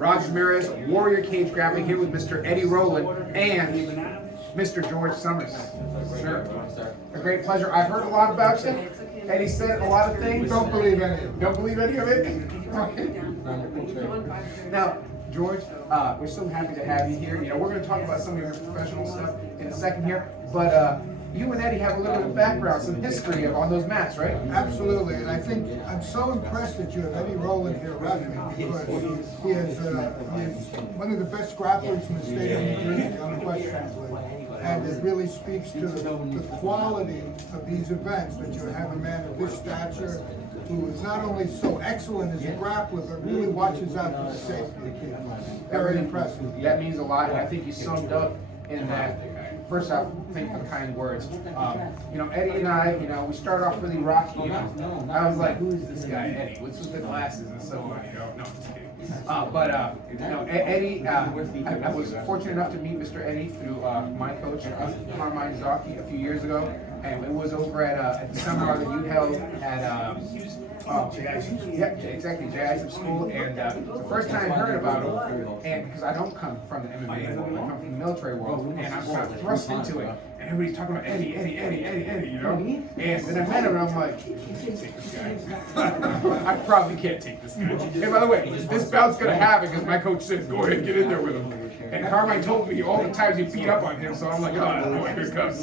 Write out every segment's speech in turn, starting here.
Roger Ramirez, Warrior Cage Grappling, here with Mr. Eddie Rowland and Mr. George Sommers. Sure. A great pleasure. I've heard a lot about you. Eddie said a lot of things. Don't believe any of it. Don't believe any of it? Now, George, we're so happy to have you here. You know, we're going to talk about some of your professional stuff in a second here, but you and Eddie have a little bit of background, some history on those mats, right? Absolutely, and I think I'm so impressed that you have Eddie Rowland here repping because he is one of the best grapplers in the state of New Jersey, unquestionably. And it really speaks to the quality of these events, that you have a man of this stature who is not only so excellent as a grappler, but really watches out for the safety of people. Very impressive. That means a lot, and I think you summed up in that. First off, thank you for the kind words. You know, Eddie and I, you know, we started off really rocky. You know, I was like, who is this guy, Eddie? What's with the glasses and so on? You know, no, just kidding. You know, Eddie, I was fortunate enough to meet Mr. Eddie through my coach, Carmine Zocchi, a few years ago, and it was over at the seminar that you held at. Yeah, exactly, Jazz School, and the first time I heard about him, and because I don't come from the MMA world, I come from the military world, and I'm kind of thrust into it, and everybody's talking about Eddie, you know, and then I met him, and I'm like, I can't take this guy. I probably can't take this guy. And by the way, this bout's gonna happen because my coach says, go ahead, get in there with him. And Carmine told me all the times he beat up on him, so I'm like, oh, boy, here it comes.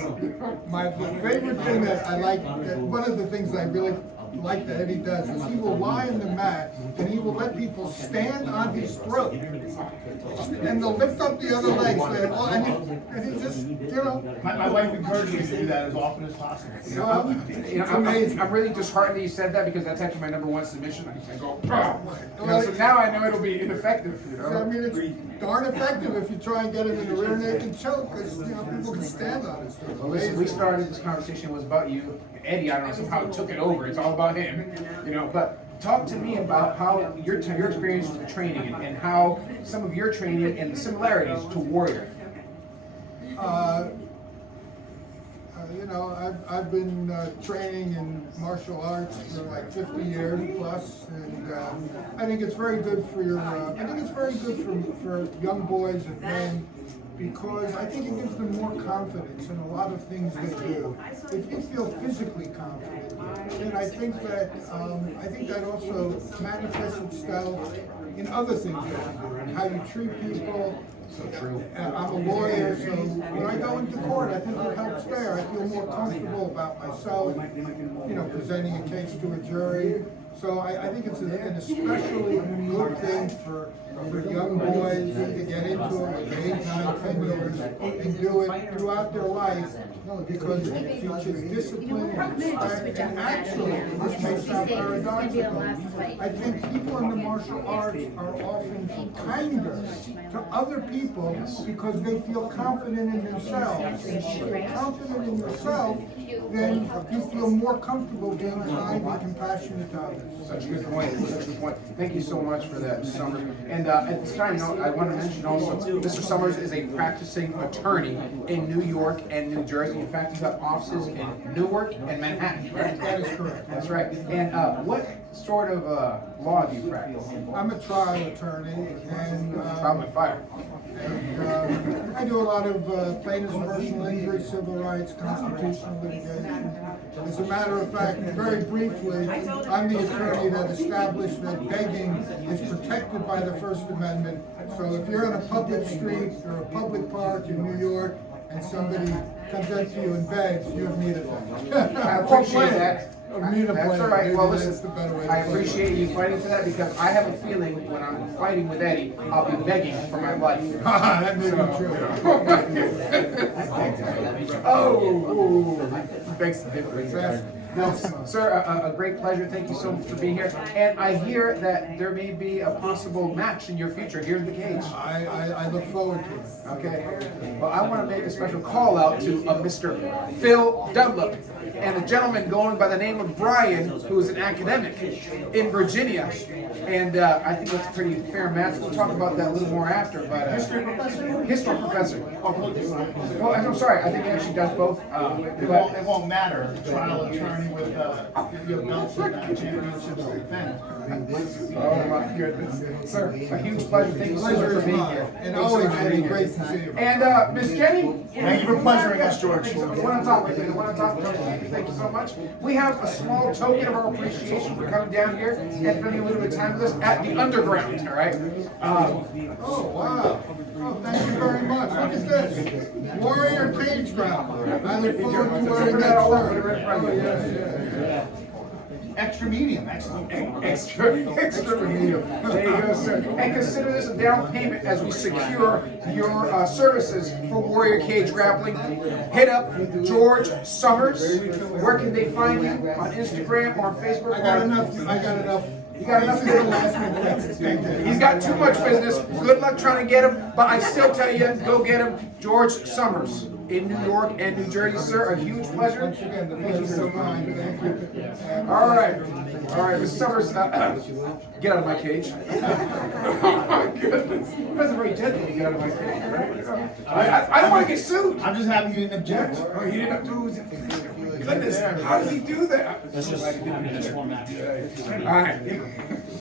My favorite thing that I like, one of the things I really like that Eddie does is he will lie on the mat and he will let people stand on his throat and they'll lift up the other legs and he just, you know. My wife encourages me to do that as often as possible. I'm really disheartened that you said that because that's actually my #1 submission. I go, oh. You know, so now I know it'll be ineffective. You know? I mean, it's darn effective if you try and get him in the rear naked choke because, you know, people can stand on his throat. Well, listen, we started this conversation was about you. Eddie, I don't know, somehow took it over. It's all about him, you know. But talk to me about how your experience with training and how some of your training and the similarities to Warrior. You know, I've been training in martial arts for like 50 years plus, and I think it's very good for your. I think it's very good for young boys and men, because I think it gives them more confidence in a lot of things they do. If you feel physically confident, and I think that also manifests itself in other things that you do, and how you treat people. So true. I'm a lawyer, so when I go into court, I think it helps there. I feel more comfortable about myself, you know, presenting a case to a jury. So I think it's an especially good thing for young boys to get into it at 8, 9, 10 years and do it throughout their life, because it teaches discipline and respect. And actually, this may sound paradoxical, I think people in the martial arts are often kinder to other people because they feel confident in themselves. And if you feel confident in yourself, then you feel more comfortable being kind and compassionate to others. Such a good point. Such a good point. Thank you so much for that, Sommers. And at this time, you know, I want to mention also, Mr. Sommers is a practicing attorney in New York and New Jersey. In fact, he's got offices in Newark and Manhattan. Right? That is correct. That's right. And what sort of law do you practice? I'm a trial attorney, and Trial by fire. I do a lot of plaintiffs' and personal injury, civil rights, constitutional litigation. As a matter of fact, very briefly, I'm the attorney that established that begging is protected by the First Amendment. So if you're on a public street or a public park in New York and somebody comes up to you and begs, you've needed them. I appreciate that. That's all right. Well, listen, I I appreciate you fighting for that because I have a feeling when I'm fighting with Eddie, I'll be begging for my life. That may be true. Oh, thanks the difference. Well, Sir, a great pleasure. Thank you so much for being here. And I hear that there may be a possible match in your future here in the cage. I look forward to it. Okay. Well, I want to make a special call out to Mr. Phil Dunlop and a gentleman going by the name of Brian, who is an academic in Virginia. And I think that's a pretty fair match. We'll talk about that a little more after. But history professor. History professor. Well, I'm sorry. I think he actually does both. It won't matter. Trial attorney. training with, your belts and championships and defense. Oh my goodness. Sir, a huge pleasure. Thank you so much Pleasure for is being mine. here. And always really great to see you. And Miss Jenny? Thank you for pleasuring us, George. The one on top, right there, the one on top. Thank you so much. We have a small token of our appreciation for coming down here and spending a little bit of time with us at the underground, all right? Oh, wow. Oh, thank you very much. Look at this. Warrior Cage Grappling. I look forward to wearing Put that that all over shirt. the red front. Oh, yeah. Extra medium, excellent. Extra medium. There you go, sir. And consider this a down payment as we secure your services for Warrior Cage Grappling. Hit up George Sommers. Where can they find you? On Instagram or on Facebook? I got enough. You got enough This is the last minute. He's got too much business. Good luck trying to get him, but I still tell you, go get him. George Sommers in New York and New Jersey, sir. A huge pleasure. Once again, the pleasure's so mine. Thank you. All right, Mr. Sommers, get out of my cage. Oh my goodness, that's very gentle to get out of my cage. Right? I don't want to get sued. I'm just happy you didn't object. Oh, he didn't do it. Goodness, how does he do that? That's just one match. All right.